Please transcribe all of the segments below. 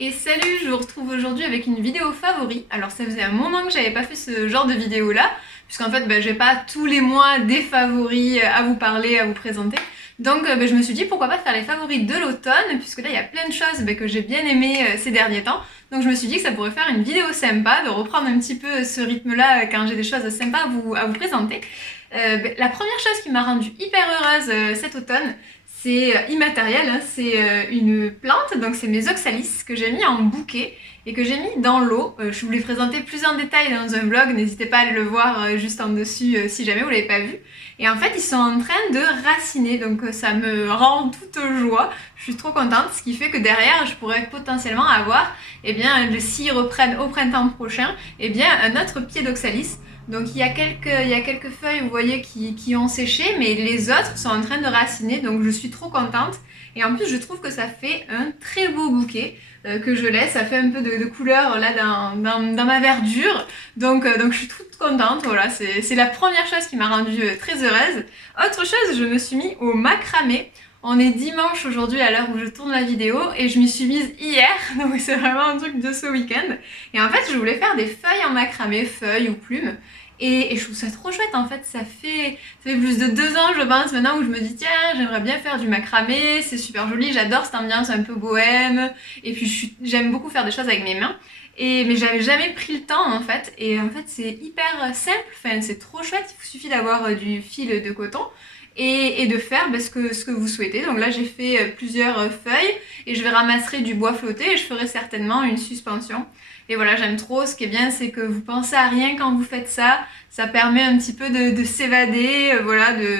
Et salut, je vous retrouve aujourd'hui avec une vidéo favori. Alors ça faisait un moment que j'avais pas fait ce genre de vidéo là, puisqu'en fait j'ai pas tous les mois des favoris à vous parler, à vous présenter. Donc je me suis dit pourquoi pas faire les favoris de l'automne, puisque là il y a plein de choses que j'ai bien aimées ces derniers temps. Donc je me suis dit que ça pourrait faire une vidéo sympa, de reprendre un petit peu ce rythme là quand j'ai des choses sympas à vous présenter. La première chose qui m'a rendue hyper heureuse cet automne, c'est immatériel, hein, c'est une plante, donc c'est mes oxalis que j'ai mis en bouquet et que j'ai mis dans l'eau. Je vous l'ai présenté plus en détail dans un vlog, n'hésitez pas à aller le voir juste en dessus si jamais vous l'avez pas vu. Et en fait ils sont en train de raciner, donc ça me rend toute joie, je suis trop contente, ce qui fait que derrière je pourrais potentiellement avoir, s'ils reprennent au printemps prochain, un autre pied d'oxalis. Donc il y a quelques feuilles, vous voyez, qui ont séché, mais les autres sont en train de raciner, donc je suis trop contente. Et en plus, je trouve que ça fait un très beau bouquet que je laisse. Ça fait un peu de couleur là dans ma verdure. Donc je suis toute contente. Voilà, c'est la première chose qui m'a rendue très heureuse. Autre chose, je me suis mis au macramé. On est dimanche aujourd'hui à l'heure où je tourne la vidéo et je m'y suis mise hier, donc c'est vraiment un truc de ce week-end. Et en fait, je voulais faire des feuilles en macramé, feuilles ou plumes. Et je trouve ça trop chouette en fait, ça fait plus de 2 ans je pense maintenant où je me dis tiens j'aimerais bien faire du macramé, c'est super joli, j'adore cette ambiance un peu bohème, et puis j'aime beaucoup faire des choses avec mes mains, mais j'avais jamais pris le temps en fait, et en fait c'est hyper simple, enfin, c'est trop chouette, il vous suffit d'avoir du fil de coton et de faire ce que vous souhaitez. Donc là j'ai fait plusieurs feuilles et je vais ramasser du bois flotté et je ferai certainement une suspension. Et voilà, j'aime trop. Ce qui est bien, c'est que vous pensez à rien quand vous faites ça. Ça permet un petit peu de s'évader. De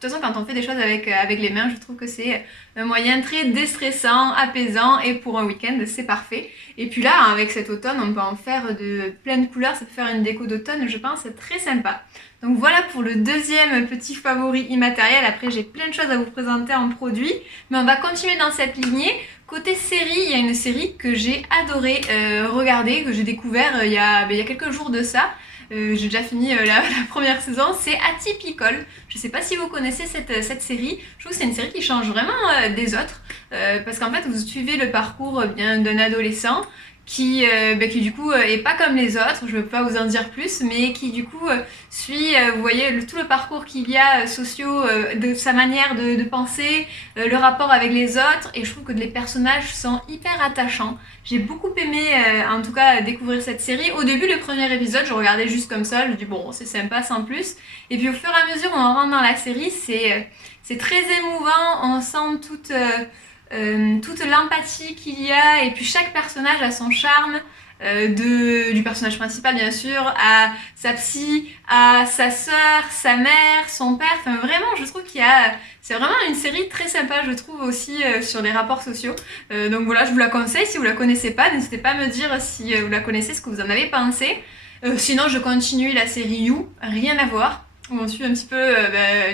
toute façon, quand on fait des choses avec les mains, je trouve que c'est un moyen très déstressant, apaisant, et pour un week-end, c'est parfait. Et puis là, avec cet automne, on peut en faire de plein de couleurs. Ça peut faire une déco d'automne, je pense, c'est très sympa. Donc voilà pour le deuxième petit favori immatériel. Après, j'ai plein de choses à vous présenter en produits, mais on va continuer dans cette lignée. Côté série, il y a une série que j'ai adoré regarder, que j'ai découvert il y a quelques jours de ça. J'ai déjà fini la première saison, c'est Atypical. Je sais pas si vous connaissez cette série. Je trouve que c'est une série qui change vraiment des autres, parce qu'en fait vous suivez le parcours d'un adolescent qui du coup est pas comme les autres, je veux pas vous en dire plus, mais qui du coup suit, vous voyez, tout le parcours qu'il y a sociaux, de sa manière de penser, le rapport avec les autres, et je trouve que les personnages sont hyper attachants. J'ai beaucoup aimé en tout cas découvrir cette série. Au début, le premier épisode, je regardais juste comme ça, je me dis bon c'est sympa sans plus, et puis au fur et à mesure où on rentre dans la série, c'est très émouvant, on sent toute l'empathie qu'il y a, et puis chaque personnage a son charme, du personnage principal bien sûr, à sa psy, à sa sœur, sa mère, son père, enfin vraiment je trouve c'est vraiment une série très sympa, je trouve aussi sur les rapports sociaux. Donc voilà, je vous la conseille, si vous la connaissez pas, n'hésitez pas à me dire si vous la connaissez, ce que vous en avez pensé. Sinon je continue la série You, rien à voir, où on suit un petit peu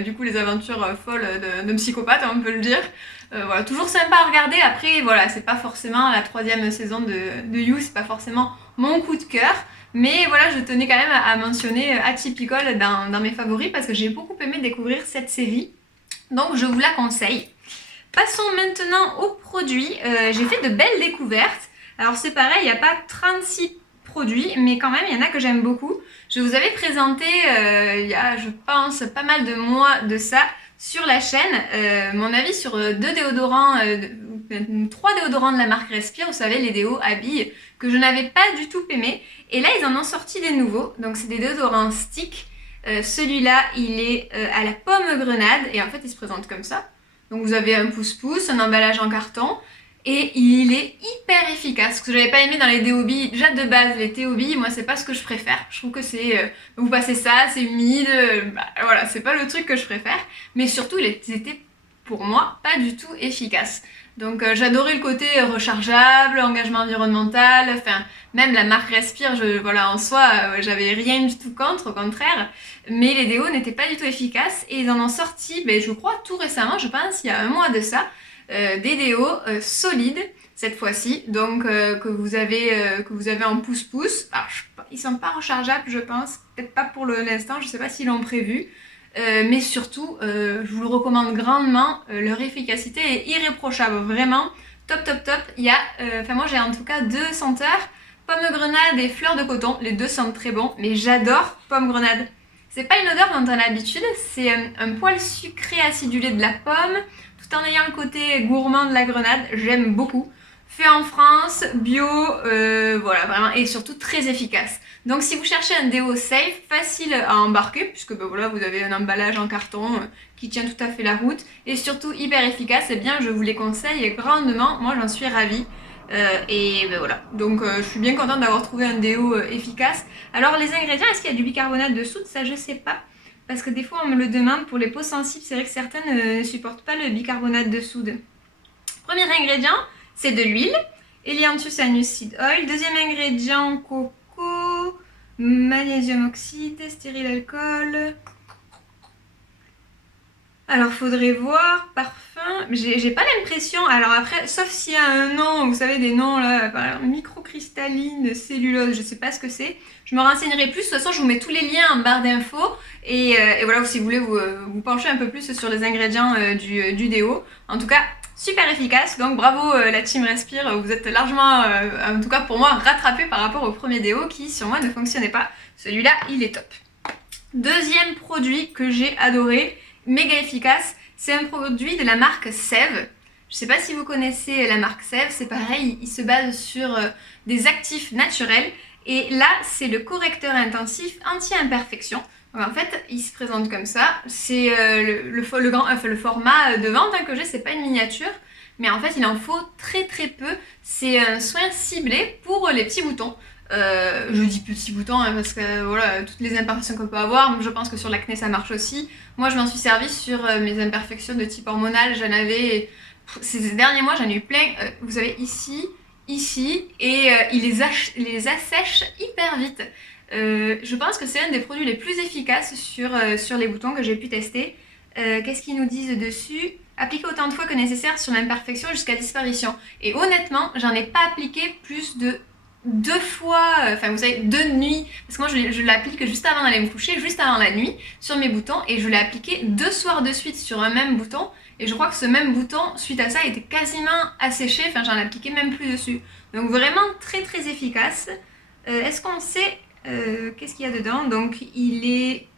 du coup les aventures folles d'un psychopathe, on peut le dire. Voilà, toujours sympa à regarder. Après, voilà, c'est pas forcément la troisième saison de You, c'est pas forcément mon coup de cœur. Mais voilà, je tenais quand même à mentionner Atypical dans mes favoris parce que j'ai beaucoup aimé découvrir cette série. Donc je vous la conseille. Passons maintenant aux produits. J'ai fait de belles découvertes. Alors c'est pareil, il n'y a pas 36 produits, mais quand même, il y en a que j'aime beaucoup. Je vous avais présenté, il y a, je pense, pas mal de mois de ça, sur la chaîne, mon avis sur 3 déodorants de la marque Respire, vous savez, les déos Habille, que je n'avais pas du tout aimé. Et là, ils en ont sorti des nouveaux. Donc, c'est des déodorants stick. Celui-là, il est à la pomme grenade. Et en fait, il se présente comme ça. Donc, vous avez un pouce-pouce, un emballage en carton. Et il est hyper efficace. Ce que j'avais pas aimé dans les déos billes, déjà de base, les déos billes, moi, c'est pas ce que je préfère. Je trouve que c'est... vous passez ça, c'est humide, voilà, c'est pas le truc que je préfère. Mais surtout, ils étaient, pour moi, pas du tout efficaces. Donc j'adorais le côté rechargeable, engagement environnemental, enfin même la marque Respire, voilà, en soi j'avais rien du tout contre, au contraire, mais les déos n'étaient pas du tout efficaces et ils en ont sorti, je crois tout récemment, je pense il y a un mois de ça, des déos solides cette fois-ci, donc que vous avez en pouce-pouce. Alors ils sont pas rechargeables je pense, peut-être pas pour l'instant, je sais pas s'ils l'ont prévu. Mais surtout, je vous le recommande grandement, leur efficacité est irréprochable, vraiment. top top top. Il y a, moi j'ai en tout cas deux senteurs, pomme grenade et fleur de coton. Les deux sentent très bon, mais j'adore pomme grenade. C'est pas une odeur dont on a l'habitude, c'est un poil sucré acidulé de la pomme, tout en ayant le côté gourmand de la grenade. J'aime beaucoup. Fait en France, bio, voilà, vraiment, et surtout très efficace. Donc si vous cherchez un déo safe, facile à embarquer, puisque ben voilà, vous avez un emballage en carton qui tient tout à fait la route, et surtout hyper efficace, eh bien je vous les conseille grandement, moi j'en suis ravie. Et ben voilà, donc je suis bien contente d'avoir trouvé un déo efficace. Alors les ingrédients, est-ce qu'il y a du bicarbonate de soude? Ça je sais pas, parce que des fois on me le demande pour les peaux sensibles, c'est vrai que certaines ne supportent pas le bicarbonate de soude. Premier ingrédient, c'est de l'huile, Helianthus Anus Seed Oil. Deuxième ingrédient, coco, magnésium oxyde, stérile alcool. Alors faudrait voir, parfum, j'ai pas l'impression, alors après, sauf s'il y a un nom, vous savez des noms là, par exemple, microcristalline, cellulose, je sais pas ce que c'est, je me renseignerai plus, de toute façon je vous mets tous les liens en barre d'infos, et voilà, si vous voulez vous pencher un peu plus sur les ingrédients du déo, en tout cas, super efficace, donc bravo la team Respire, vous êtes largement, en tout cas pour moi, rattrapé par rapport au premier déo qui sur moi ne fonctionnait pas, celui-là il est top. Deuxième produit que j'ai adoré, méga efficace, c'est un produit de la marque Sève. Je sais pas si vous connaissez la marque Sève, c'est pareil, il se base sur des actifs naturels et là c'est le correcteur intensif anti-imperfection. Donc en fait il se présente comme ça, c'est le format de vente que j'ai, c'est pas une miniature, mais en fait il en faut très très peu, c'est un soin ciblé pour les petits boutons. Je dis petits boutons hein, parce que voilà, toutes les imperfections qu'on peut avoir, je pense que sur l'acné ça marche aussi. Moi je m'en suis servi sur mes imperfections de type hormonal, j'en avais, ces derniers mois j'en ai eu plein, vous savez ici, et il les assèche hyper vite. Je pense que c'est un des produits les plus efficaces sur les boutons que j'ai pu tester. Qu'est-ce qu'ils nous disent dessus? Appliquer autant de fois que nécessaire sur l'imperfection jusqu'à disparition. Et honnêtement, j'en ai pas appliqué plus de 2 fois, enfin vous savez, 2 nuits, parce que moi je l'applique juste avant d'aller me coucher, juste avant la nuit, sur mes boutons, et je l'ai appliqué 2 soirs de suite sur un même bouton, et je crois que ce même bouton, suite à ça, était quasiment asséché, enfin j'en appliquais même plus dessus. Donc vraiment très très efficace. Est-ce qu'on sait qu'est-ce qu'il y a dedans? Donc il est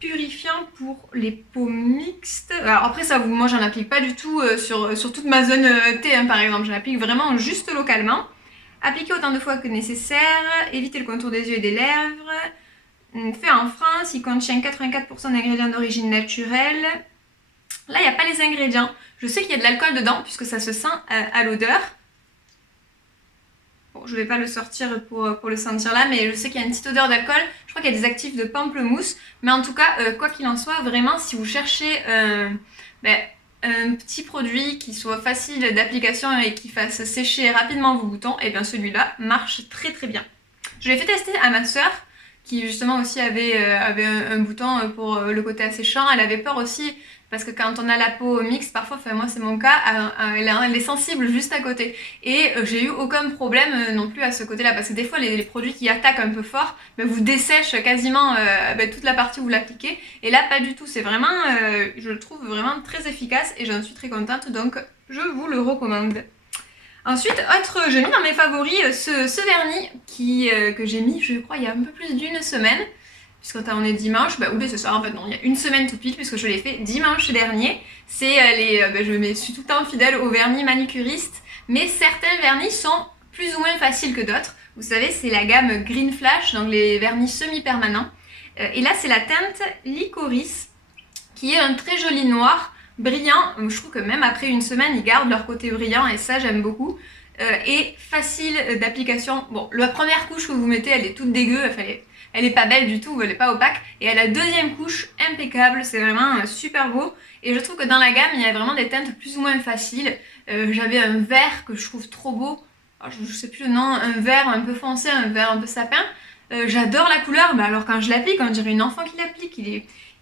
purifiant pour les peaux mixtes. Alors après ça, moi j'en applique pas du tout sur toute ma zone T hein, par exemple, j'en applique vraiment juste localement. Appliquer autant de fois que nécessaire, éviter le contour des yeux et des lèvres. Fait en France, il contient 84% d'ingrédients d'origine naturelle. Là il n'y a pas les ingrédients. Je sais qu'il y a de l'alcool dedans puisque ça se sent à l'odeur. Bon, je vais pas le sortir pour le sentir là, mais je sais qu'il y a une petite odeur d'alcool. Je crois qu'il y a des actifs de pamplemousse. Mais en tout cas, quoi qu'il en soit, vraiment, si vous cherchez un petit produit qui soit facile d'application et qui fasse sécher rapidement vos boutons, et bien celui-là marche très très bien. Je l'ai fait tester à ma soeur, qui justement aussi avait un bouton pour le côté asséchant. Elle avait peur aussi parce que quand on a la peau mixte, parfois, enfin moi c'est mon cas, elle est sensible juste à côté. Et j'ai eu aucun problème non plus à ce côté-là, parce que des fois les produits qui attaquent un peu fort, vous dessèchent quasiment toute la partie où vous l'appliquez. Et là pas du tout, c'est vraiment, je le trouve vraiment très efficace et j'en suis très contente, donc je vous le recommande. Ensuite, j'ai mis dans mes favoris ce vernis que j'ai mis, je crois, il y a un peu plus d'une semaine. Puisqu'on est dimanche, oublie ce soir en fait, non, il y a une semaine tout de suite, puisque je l'ai fait dimanche dernier. C'est je suis tout le temps fidèle aux vernis manucuristes, mais certains vernis sont plus ou moins faciles que d'autres. Vous savez, c'est la gamme Green Flash, donc les vernis semi-permanents. Et là, c'est la teinte Licorice, qui est un très joli noir, brillant. Je trouve que même après une semaine, ils gardent leur côté brillant, et ça, j'aime beaucoup. Et facile d'application. Bon, la première couche que vous mettez, elle est toute dégueu, elle est pas belle du tout, elle est pas opaque. Et la deuxième couche, impeccable, c'est vraiment super beau. Et je trouve que dans la gamme, il y a vraiment des teintes plus ou moins faciles. J'avais un vert que je trouve trop beau. Alors, je sais plus le nom, un vert un peu foncé, un vert un peu sapin. J'adore la couleur, mais alors quand je l'applique, on dirait une enfant qui l'applique.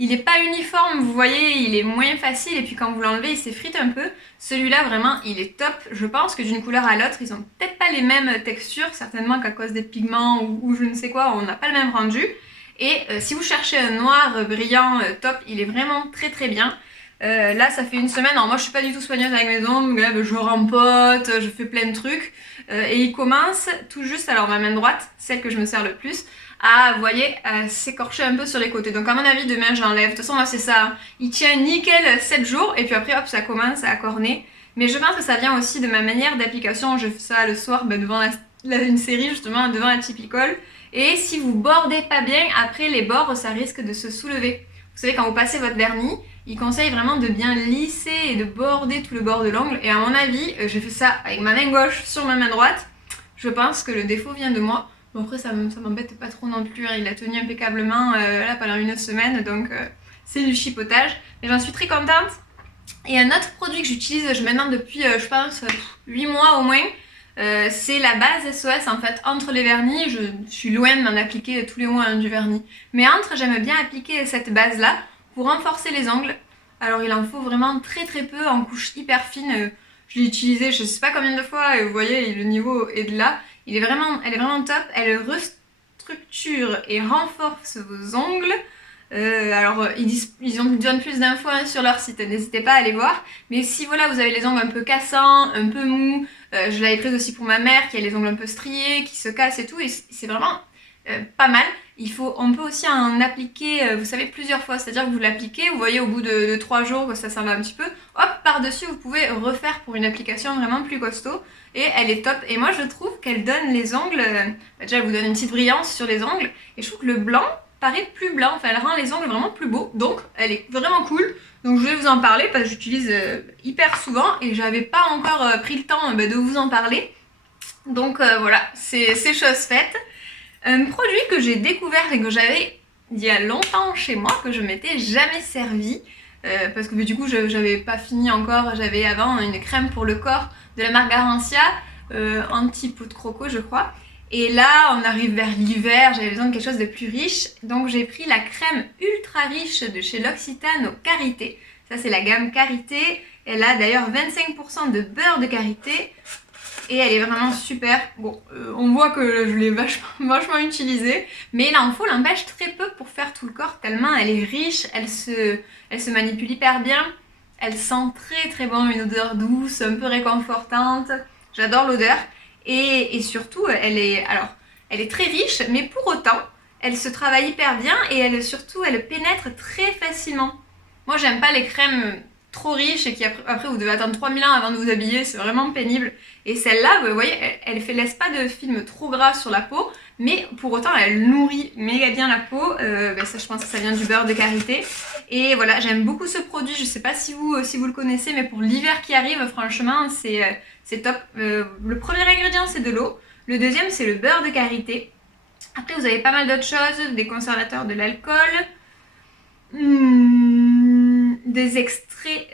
Il est pas uniforme, vous voyez, il est moins facile. Et puis quand vous l'enlevez, il s'effrite un peu. Celui-là, vraiment, il est top. Je pense que d'une couleur à l'autre, ils ont peut-être pas les mêmes textures. Certainement qu'à cause des pigments ou je ne sais quoi, on n'a pas le même rendu. Et si vous cherchez un noir brillant top, il est vraiment très très bien. Là, ça fait une semaine. Alors moi, je suis pas du tout soigneuse avec mes ongles. Là, je rempote, je fais plein de trucs. Et il commence tout juste, alors ma main droite, celle que je me sers le plus, à, vous voyez, à s'écorcher un peu sur les côtés. Donc à mon avis, demain, j'enlève. De toute façon, moi, c'est ça. Hein. Il tient nickel 7 jours. Et puis après, hop, ça commence à corner. Mais je pense que ça vient aussi de ma manière d'application. Je fais ça le soir devant une série, justement, devant la Typical. Et si vous bordez pas bien, après, les bords, ça risque de se soulever. Vous savez, quand vous passez votre vernis, il conseille vraiment de bien lisser et de border tout le bord de l'ongle. Et à mon avis, j'ai fait ça avec ma main gauche sur ma main droite. Je pense que le défaut vient de moi. Bon après, ça m'embête pas trop non plus. Hein. Il a tenu impeccablement là pendant une semaine, donc c'est du chipotage. Mais j'en suis très contente. Et un autre produit que j'utilise maintenant depuis, je pense, 8 mois au moins, c'est la base SOS en fait. Entre les vernis, je suis loin de m'en appliquer tous les mois hein, du vernis. Mais entre, j'aime bien appliquer cette base là pour renforcer les ongles. Alors il en faut vraiment très très peu en couche hyper fine. Je l'ai utilisé je sais pas combien de fois et vous voyez le niveau est de là. Elle est vraiment top. Elle restructure et renforce vos ongles. Alors ils donnent plus d'infos hein, sur leur site, n'hésitez pas à aller voir. Mais si voilà vous avez les ongles un peu cassants, un peu mous, je l'avais prise aussi pour ma mère qui a les ongles un peu striés, qui se cassent et tout, et c'est vraiment pas mal. On peut aussi en appliquer, vous savez, plusieurs fois, c'est-à-dire que vous l'appliquez, vous voyez au bout de 3 jours que ça s'en va un petit peu, hop, par-dessus vous pouvez refaire pour une application vraiment plus costaud, et elle est top. Et moi je trouve qu'elle donne les ongles, déjà elle vous donne une petite brillance sur les ongles, et je trouve que le blanc paraît plus blanc, enfin elle rend les ongles vraiment plus beaux, donc elle est vraiment cool. Donc je vais vous en parler parce que j'utilise hyper souvent et j'avais pas encore pris le temps de vous en parler. Donc voilà, c'est chose faite. Un produit que j'ai découvert et que j'avais il y a longtemps chez moi, que je m'étais jamais servi, parce que du coup j'avais pas fini encore, j'avais avant une crème pour le corps de la marque Garancia, anti-peau de croco je crois. Et là, on arrive vers l'hiver, j'avais besoin de quelque chose de plus riche. Donc j'ai pris la crème ultra riche de chez L'Occitane au karité. Ça c'est la gamme karité. Elle a d'ailleurs 25% de beurre de karité. Et elle est vraiment super. Bon, on voit que je l'ai vachement utilisée. Mais il en faut, l'empêche très peu pour faire tout le corps. Tellement elle est riche, elle se manipule hyper bien. Elle sent très très bon, une odeur douce, un peu réconfortante. J'adore l'odeur. Et surtout, elle est très riche, mais pour autant, elle se travaille hyper bien et elle pénètre très facilement. Moi, j'aime pas les crèmes trop riches et après vous devez attendre 3000 ans avant de vous habiller, c'est vraiment pénible. Et celle-là, vous voyez, elle laisse pas de film trop gras sur la peau, mais pour autant, elle nourrit méga bien la peau. Ça, je pense que ça vient du beurre de karité. Et voilà, j'aime beaucoup ce produit. Je sais pas si vous le connaissez, mais pour l'hiver qui arrive, franchement, c'est top. Le premier ingrédient, c'est de l'eau. Le deuxième, c'est le beurre de karité. Après, vous avez pas mal d'autres choses, des conservateurs, de l'alcool, des extraits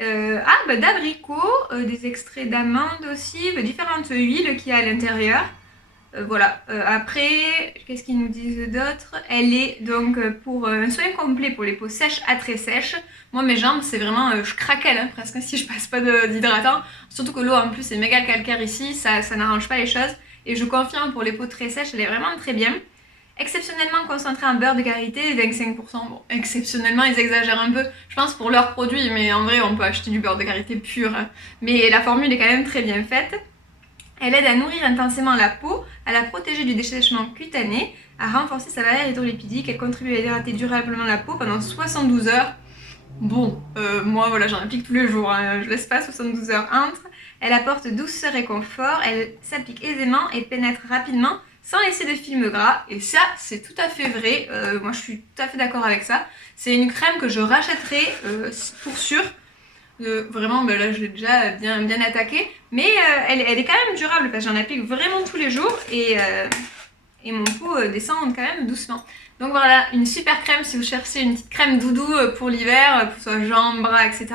d'abricots, des extraits d'amandes aussi, différentes huiles qu'il y a à l'intérieur. Voilà. Après, qu'est-ce qu'ils nous disent d'autre? Elle est donc pour un soin complet pour les peaux sèches à très sèches. Moi, mes jambes, c'est vraiment, je craquelle hein, presque si je passe pas d'hydratant. Surtout que l'eau en plus est méga calcaire ici, ça n'arrange pas les choses. Et je confirme pour les peaux très sèches, elle est vraiment très bien. Exceptionnellement concentré en beurre de karité, 25%. Bon, exceptionnellement, ils exagèrent un peu, je pense, pour leurs produits, mais en vrai, on peut acheter du beurre de karité pur. Hein. Mais la formule est quand même très bien faite. Elle aide à nourrir intensément la peau, à la protéger du dessèchement cutané, à renforcer sa barrière hydrolipidique, elle contribue à hydrater durablement la peau pendant 72 heures. Bon, moi voilà, j'en applique tous les jours, hein. Je laisse pas 72 heures entre. Elle apporte douceur et confort, elle s'applique aisément et pénètre rapidement sans laisser de film gras. Et ça, c'est tout à fait vrai, moi je suis tout à fait d'accord avec ça. C'est une crème que je rachèterai pour sûr. Vraiment, là je l'ai déjà bien attaqué, mais elle est quand même durable parce que j'en applique vraiment tous les jours et mon pot descend quand même doucement. Donc voilà, une super crème si vous cherchez une petite crème doudou pour l'hiver, pour soit jambes, bras, etc.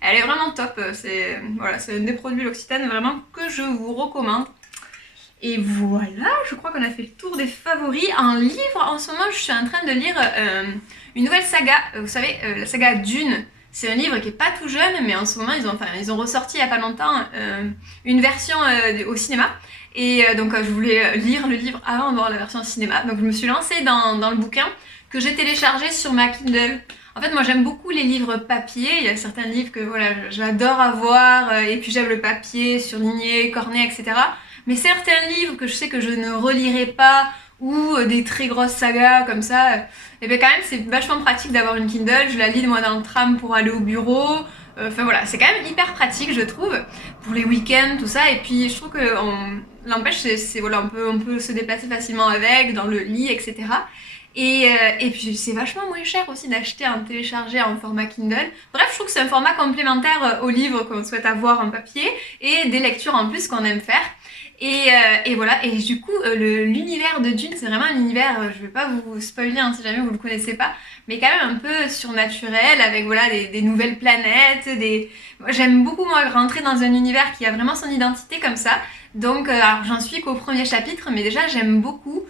Elle est vraiment top, c'est un des produits L'Occitane vraiment que je vous recommande. Et voilà, je crois qu'on a fait le tour des favoris. En livre, en ce moment, je suis en train de lire une nouvelle saga, vous savez, la saga Dune. C'est un livre qui est pas tout jeune, mais en ce moment, ils ont ressorti il y a pas longtemps une version au cinéma. Et donc, je voulais lire le livre avant de voir la version au cinéma. Donc, je me suis lancée dans le bouquin que j'ai téléchargé sur ma Kindle. En fait, moi j'aime beaucoup les livres papier. Il y a certains livres que voilà, j'adore avoir, et puis j'aime le papier, surligné, corné, etc. Mais certains livres que je sais que je ne relirai pas, ou des très grosses sagas comme ça, et bien quand même c'est vachement pratique d'avoir une Kindle. Je la lis moi dans le tram pour aller au bureau. Enfin voilà, c'est quand même hyper pratique je trouve, pour les week-ends, tout ça. Et puis je trouve que l'empêche, voilà, on peut se déplacer facilement avec, dans le lit, etc. Et puis c'est vachement moins cher aussi d'acheter un téléchargé en format Kindle. Bref, je trouve que c'est un format complémentaire au livre qu'on souhaite avoir en papier et des lectures en plus qu'on aime faire. Et voilà, et du coup, l'univers de Dune, c'est vraiment un univers, je vais pas vous spoiler hein, si jamais vous le connaissez pas, mais quand même un peu surnaturel, avec voilà des nouvelles planètes, Moi, j'aime beaucoup moi rentrer dans un univers qui a vraiment son identité comme ça. Donc, alors j'en suis qu'au premier chapitre, mais déjà j'aime beaucoup.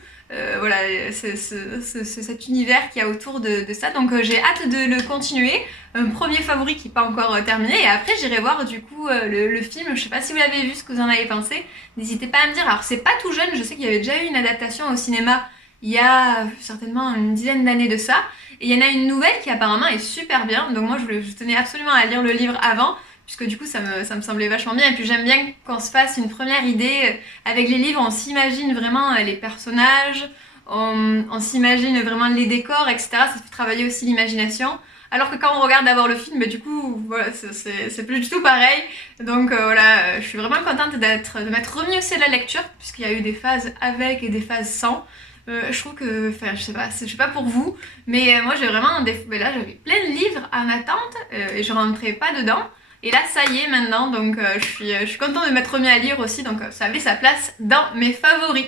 Voilà, cet univers qu'il y a autour de ça. Donc j'ai hâte de le continuer. Un premier favori qui n'est pas encore terminé. Et après j'irai voir du coup le film. Je sais pas si vous l'avez vu, ce que vous en avez pensé. N'hésitez pas à me dire. Alors c'est pas tout jeune, je sais qu'il y avait déjà eu une adaptation au cinéma il y a certainement une dizaine d'années de ça. Et il y en a une nouvelle qui apparemment est super bien. Donc moi je tenais absolument à lire le livre avant, puisque du coup ça me semblait vachement bien. Et puis j'aime bien qu'on se fasse une première idée. Avec les livres, on s'imagine vraiment les personnages, on s'imagine vraiment les décors, etc. Ça fait travailler aussi l'imagination. Alors que quand on regarde d'abord le film, bah, du coup, voilà, c'est plus du tout pareil. Donc voilà, je suis vraiment contente de m'être remis aussi à la lecture, puisqu'il y a eu des phases avec et des phases sans. Je trouve que, enfin, je sais pas pour vous, mais moi j'ai vraiment là j'avais plein de livres en attente et je rentrais pas dedans. Et là ça y est maintenant, donc je suis contente de m'être remis à lire aussi, donc ça avait sa place dans mes favoris.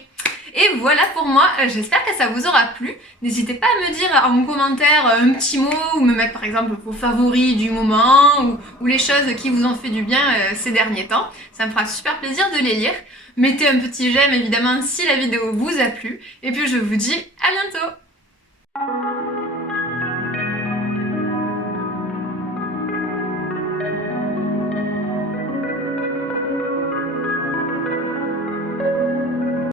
Et voilà pour moi, j'espère que ça vous aura plu. N'hésitez pas à me dire en commentaire un petit mot, ou me mettre par exemple vos favoris du moment, ou les choses qui vous ont fait du bien ces derniers temps. Ça me fera super plaisir de les lire. Mettez un petit j'aime évidemment si la vidéo vous a plu. Et puis je vous dis à bientôt.